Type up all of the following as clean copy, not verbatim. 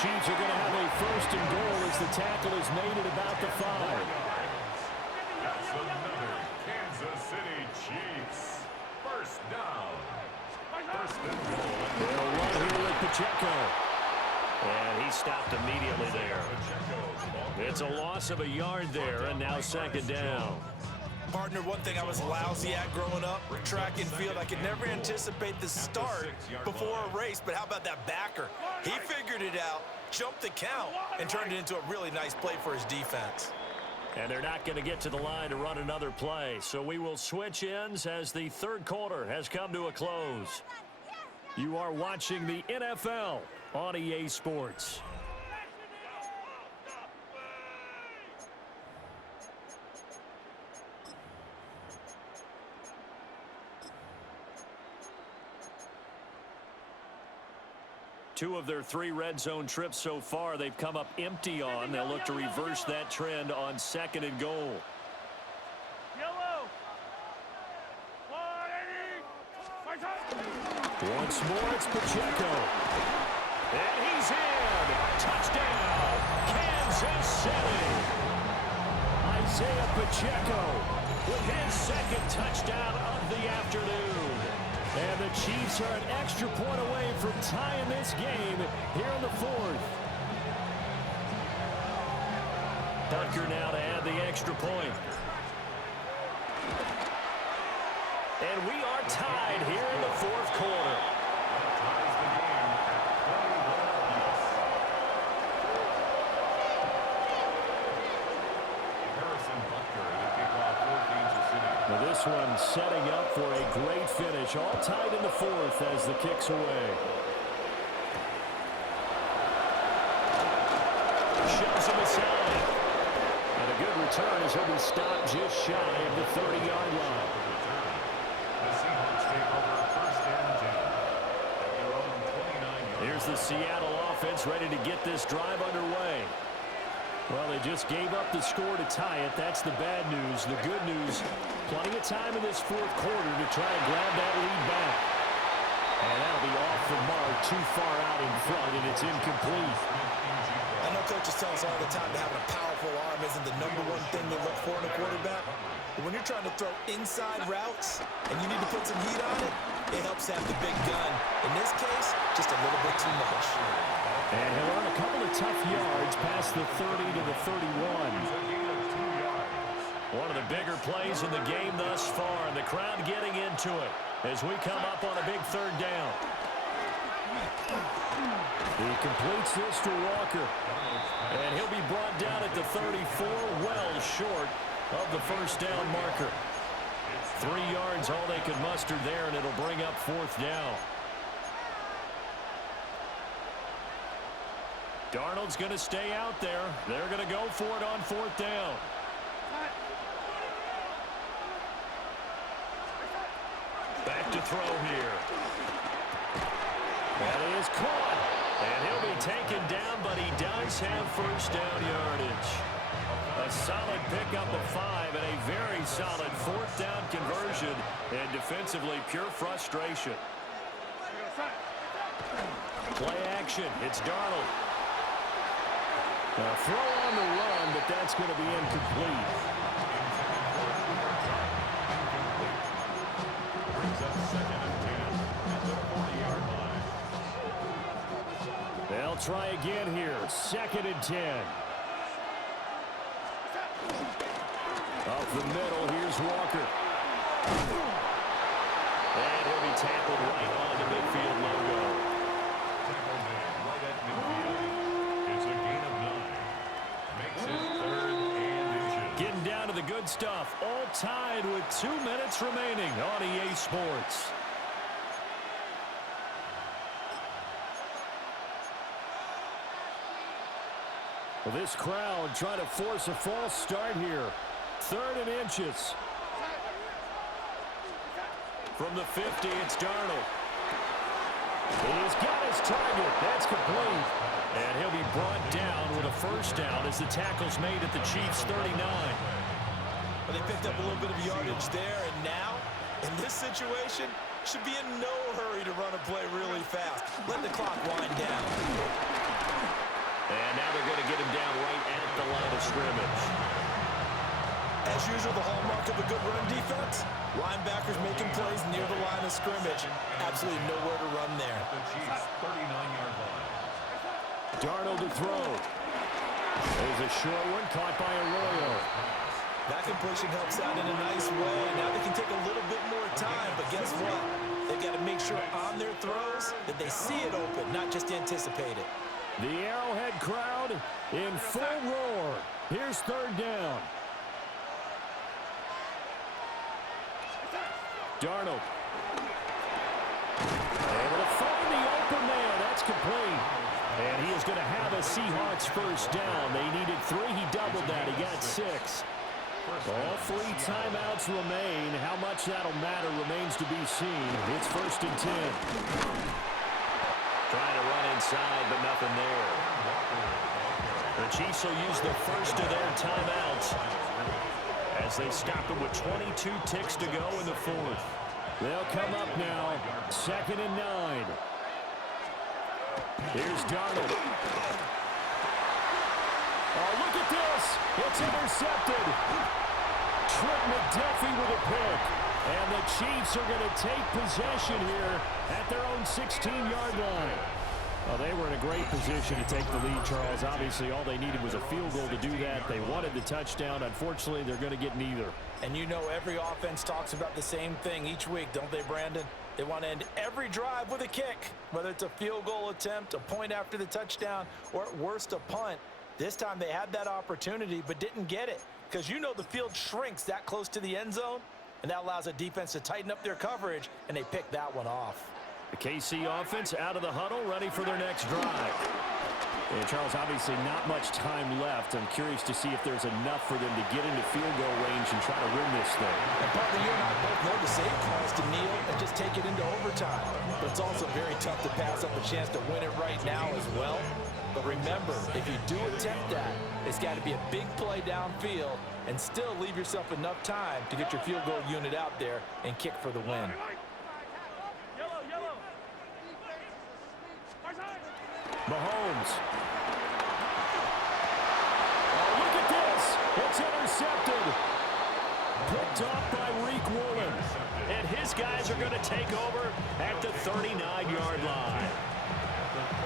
Chiefs are going to have a first and goal as the tackle is made at about the 5. That's another Kansas City Chiefs. First down. First and goal. They'll run here with Pacheco. And he stopped immediately there. It's a loss of a yard there, and now second down. Partner, one thing I was lousy at growing up, track and field, I could never anticipate the start before a race, but how about that backer? He figured it out, jumped the count, and turned it into a really nice play for his defense. And they're not going to get to the line to run another play, so we will switch ends as the third quarter has come to a close. You are watching the NFL on EA Sports. Two of their 3 red zone trips so far, they've come up empty on. They'll look to reverse that trend on second and goal. Once more, it's Pacheco. And he's in. Touchdown, Kansas City. Isaiah Pacheco with his second touchdown of the afternoon. And the Chiefs are an extra point away from tying this game here in the 4th. Tucker now to add the extra point. And we are tied here in the 4th quarter. Now this one setting up for a great finish. All tied in the 4th as the kick's away. Shoves him aside. And a good return as he'll be stopped just shy of the 30-yard line. The Seahawks take over first and 10 at their own 29-yard. Here's the Seattle offense ready to get this drive underway. Well, they just gave up the score to tie it. That's the bad news. The good news, plenty of time in this 4th quarter to try and grab that lead back. And that'll be off the mark, too far out in front, and it's incomplete. I know coaches tell us all the time that having a powerful arm isn't the #1 thing they look for in a quarterback. But when you're trying to throw inside routes and you need to put some heat on it, it helps have the big gun. In this case, just a little bit too much. And he'll earn a couple of tough yards past the 30 to the 31. One of the bigger plays in the game thus far, and the crowd getting into it as we come up on a big 3rd down. He completes this to Walker. And he'll be brought down at the 34, well short of the first down marker. 3 yards, all they could muster there, and it'll bring up 4th down. Darnold's going to stay out there. They're going to go for it on 4th down. Back to throw here. That is caught. And he'll be taken down, but he does have first down yardage. A solid pickup of 5 and a very solid 4th down conversion. And defensively, pure frustration. Play action. It's Darnold. A throw on the run, but that's going to be incomplete. Brings up second and 10 at the 40-yard line. They'll try again here. 2nd and 10. Up the middle, here's Walker. And he'll be tackled right on the midfield logo. Tackle made right at midfield. It's a gain of 9. Makes it 3rd and inches. Getting down to the good stuff. All tied with 2 minutes remaining on EA Sports. Well, this crowd trying to force a false start here. 3rd and inches. From the 50, it's Darnold. He's got his target. That's complete. And he'll be brought down with a first down as the tackle's made at the Chiefs' 39. Well, they picked up a little bit of yardage there, and now, in this situation, should be in no hurry to run a play really fast. Let the clock wind down. And now they're going to get him down right at the line of scrimmage. As usual, the hallmark of a good run defense, linebackers making plays near the line of scrimmage. Absolutely nowhere to run there. The Chiefs' 39-yard line. Darnold to throw. There's a short one caught by Arroyo. That completion helps out in a nice way. Now they can take a little bit more time, but guess what? They've got to make sure on their throws that they see it open, not just anticipate it. The Arrowhead crowd in full roar. Here's third down. Darnold. Able to find the open man. That's complete. And he is going to have a Seahawks first down. They needed 3. He doubled that. He got 6. All 3 timeouts remain. How much that'll matter remains to be seen. It's first and 10. Trying to run inside, but nothing there. The Chiefs will use the first of their timeouts as they stop it with 22 ticks to go in the fourth. They'll come up now, 2nd and 9. Here's Darnold. Oh, look at this. It's intercepted. Trent McDuffie with a pick. And the Chiefs are going to take possession here at their own 16-yard line. Well, they were in a great position to take the lead, Charles. Obviously, all they needed was a field goal to do that. They wanted the touchdown. Unfortunately, they're going to get neither. And you know every offense talks about the same thing each week, don't they, Brandon? They want to end every drive with a kick, whether it's a field goal attempt, a point after the touchdown, or at worst, a punt. This time they had that opportunity but didn't get it because you know the field shrinks that close to the end zone, and that allows a defense to tighten up their coverage, and they pick that one off. The KC offense out of the huddle, ready for their next drive. And Charles, obviously not much time left. I'm curious to see if there's enough for them to get into field goal range and try to win this thing. And partner, you and I both know the safe call is to kneel and just take it into overtime. But it's also very tough to pass up a chance to win it right now as well. But remember, if you do attempt that, it's got to be a big play downfield and still leave yourself enough time to get your field goal unit out there and kick for the win. Mahomes. Oh, look at this. It's intercepted. Picked off by Reek Woolen. And his guys are going to take over at the 39-yard line.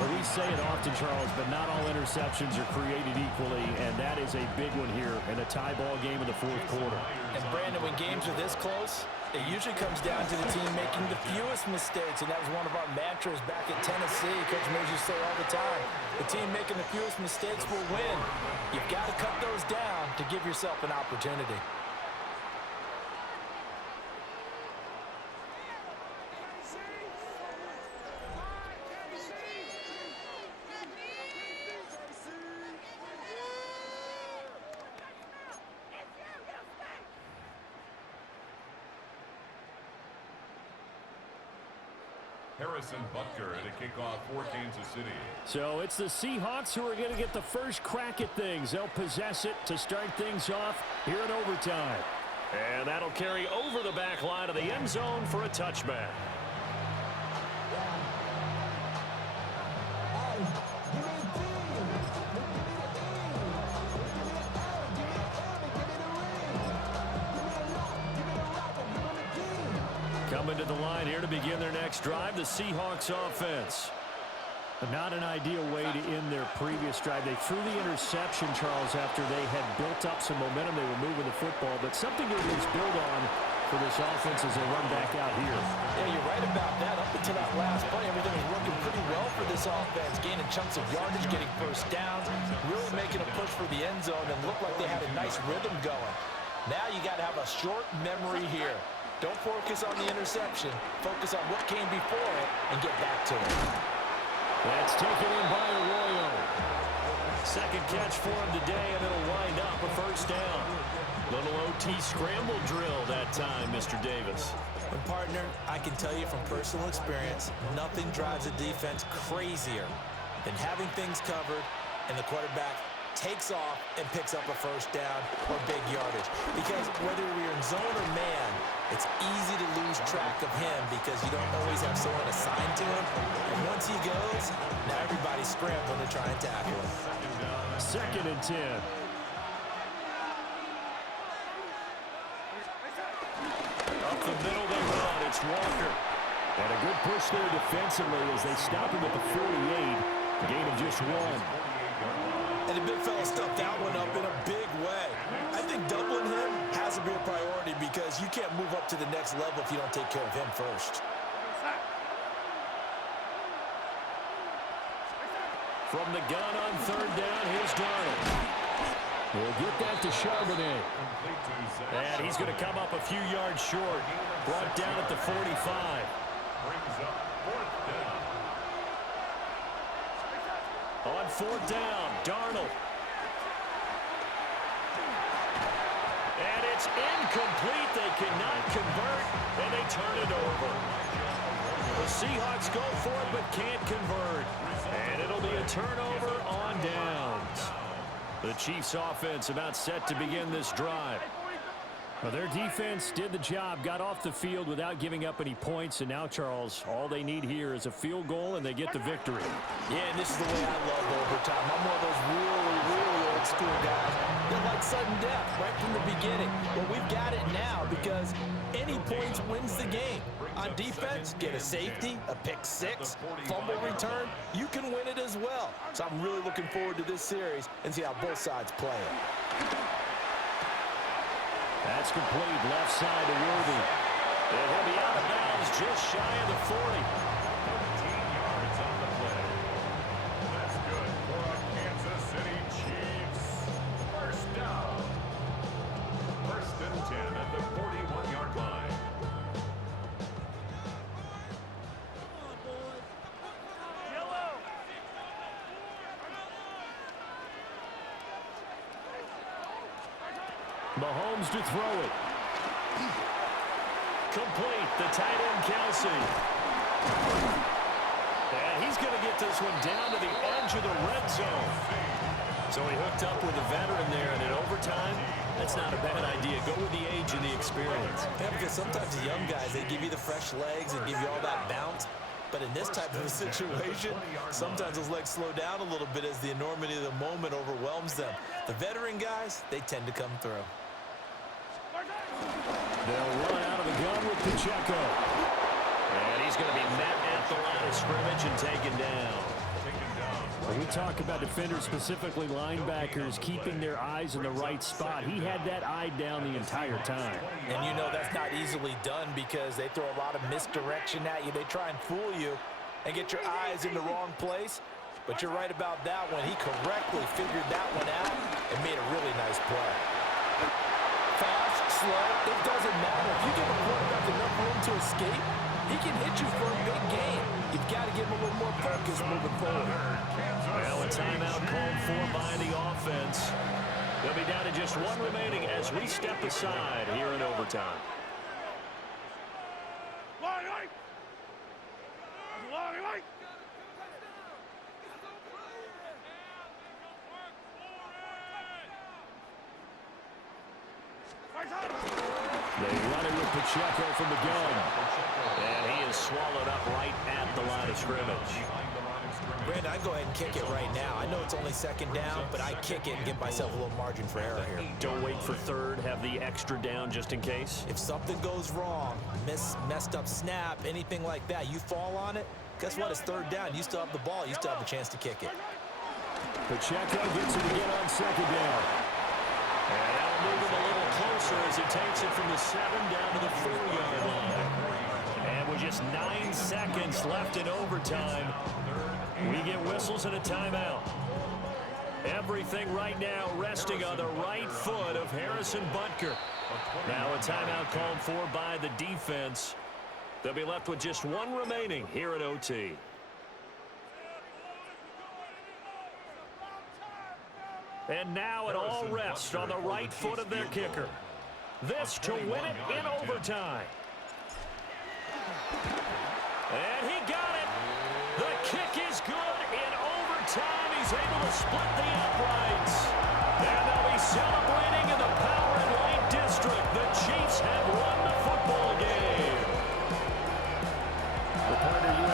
Well, we say it often, Charles, but not all interceptions are created equally, and that is a big one here in a tie ball game in the fourth quarter. And, Brandon, when games are this close, it usually comes down to the team making the fewest mistakes, and that was one of our mantras back at Tennessee. Coach Mears used to say all the time, the team making the fewest mistakes will win. You've got to cut those down to give yourself an opportunity. Harrison Butker to kick off for Kansas City. So it's the Seahawks who are going to get the first crack at things. They'll possess it to start things off here in overtime. And that'll carry over the back line of the end zone for a touchback. Coming to the line here to begin their next drive, the Seahawks offense. Not an ideal way to end their previous drive. They threw the interception, Charles, after they had built up some momentum. They were moving the football, but something to at least build on for this offense as they run back out here. Yeah, you're right about that. Up until that last play, everything was working pretty well for this offense, gaining chunks of yardage, getting first downs, really making a push for the end zone, and looked like they had a nice rhythm going. Now you got to have a short memory here. Don't focus on the interception. Focus on what came before it and get back to it. That's taken in by Arroyo. Second catch for him today, and it'll wind up a first down. Little OT scramble drill that time, Mr. Davis. And partner, I can tell you from personal experience, nothing drives a defense crazier than having things covered and the quarterback takes off and picks up a first down or big yardage. Because whether you're in zone or man, It's easy to lose track of him because you don't always have someone assigned to him. And once he goes, now everybody's scrambling to try and tackle him. 2nd and 10. Up the middle they run. It's Walker. And a good push there defensively as they stop him at the 48. Gain of just 1. And the big fella stuffed that one up in a big way. I think doubling him has to be a priority because you can't move up to the next level if you don't take care of him first. From the gun on 3rd down, here's Darnold. We'll get that to Charbonnet. And he's going to come up a few yards short. Brought down at the 45. Brings up 4th down. On 4th down, Darnold. And it's incomplete. They cannot convert, and they turn it over. The Seahawks go for it, but can't convert. And it'll be a turnover on downs. The Chiefs offense about set to begin this drive. Well, their defense did the job, got off the field without giving up any points, and now, Charles, all they need here is a field goal, and they get the victory. Yeah, and this is the way I love overtime. I'm one of those really old school guys. They're like sudden death right from the beginning. Well, we've got it now because any points wins the game. On defense, get a safety, a pick 6, fumble return, you can win it as well. So I'm really looking forward to this series and see how both sides play it. That's complete, left side to Worthy. And he'll be out of bounds just shy of the 40. 13 yards on the play. That's good for a Kansas City Chiefs. 1st down. 1st and 10 at the 41-yard line. Mahomes to throw it. Complete, the tight end Kelsey. And he's going to get this one down to the edge of the red zone. So he hooked up with a veteran there, and in overtime, that's not a bad idea. Go with the age and the experience. Yeah, because sometimes the young guys, they give you the fresh legs and give you all that bounce. But in this type of a situation, sometimes those legs slow down a little bit as the enormity of the moment overwhelms them. The veteran guys, they tend to come through. They'll run out of the gun with Pacheco. And he's going to be met at the line of scrimmage and taken down. When we talk about defenders, specifically linebackers, keeping their eyes in the right spot, he had that eye down the entire time. And you know that's not easily done because they throw a lot of misdirection at you. They try and fool you and get your eyes in the wrong place. But you're right about that one. He correctly figured that one out and made a really nice play. Fast, slow, it doesn't matter. If you give a quarterback enough room to escape, he can hit you for a big gain. You've got to give him a little more focus moving forward. Well, a timeout called for by the offense. They'll be down to just 1 remaining as we step aside here in overtime. They run it with Pacheco from the gun. And he is swallowed up right at the line of scrimmage. Brandon, I'd go ahead and kick it right now. I know it's only 2nd down, but I kick it and give myself a little margin for error here. Don't wait for 3rd. Have the extra down just in case. If something goes wrong, messed up snap, anything like that, you fall on it, guess what? It's 3rd down. You still have the ball. You still have a chance to kick it. Pacheco gets it again on 2nd down. And that'll move him a little closer as he takes it from the 7 down to the 4-yard line. And with just 9 seconds left in overtime, we get whistles and a timeout. Everything right now resting on the right foot of Harrison Butker. Now a timeout called for by the defense. They'll be left with just 1 remaining here at OT. And now it all rests on the right foot of their kicker. This to win it in overtime. And he got it. The kick is good in overtime. He's able to split the uprights. And they'll be celebrating in the Power and Light District. The Chiefs have won the football three-pointer